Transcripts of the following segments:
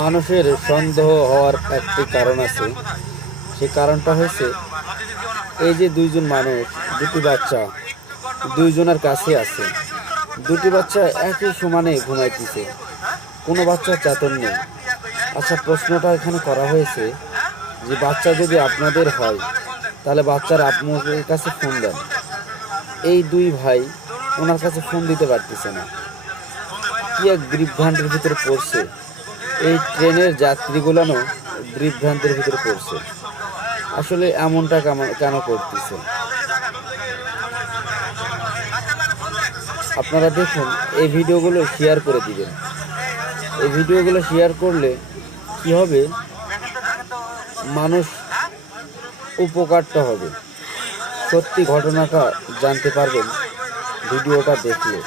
মানুষের সন্দেহ হওয়ার একটি কারণ আছে। সেই কারণটা হয়েছে এই যে দুইজন মানুষ, দুটি বাচ্চা দুইজনের কাছে আছে। দুটি বাচ্চা একই সমানে ঘুমাইতেছে, কোনো বাচ্চার চেতন নেই। আচ্ছা, প্রশ্নটা এখানে করা হয়েছে যে বাচ্চা যদি আপনাদের হয় তাহলে বাচ্চার আপনাদের কাছে ফোন দেন। এই দুই ভাই ওনার কাছে ফোন দিতে পারতেছে না। কি এক বিভ্রান্তির ভিতরে পড়ছে। এই ট্রেনের যাত্রীগুলানো বিভ্রান্তির ভিতরে পড়ছে। আসলে এমনটা কেন করতেছে? আপনারা দেখুন, এই ভিডিওগুলো শেয়ার করে দিবেন। এই ভিডিওগুলো শেয়ার করলে কি হবে, মানুষ উপকারটা হবে। সত্যি ঘটনাটা জানতে পারবেন ভিডিওটা দেখলে।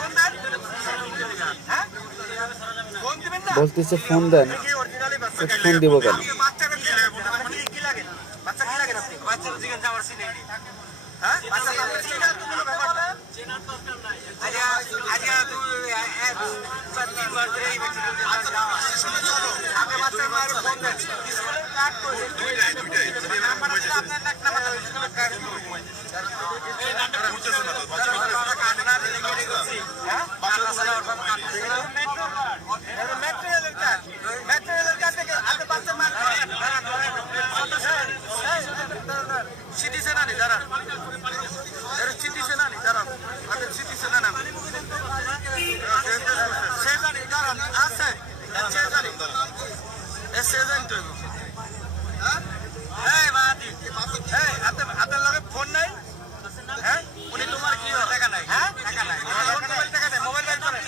বলতেছে ফোন দেন, ফোন দিব কেন? ফোন নাই, হ্যাঁ, উনি তোমার কি টাকা নাই, হ্যাঁ, টাকা নাই, মোবাইল বের করে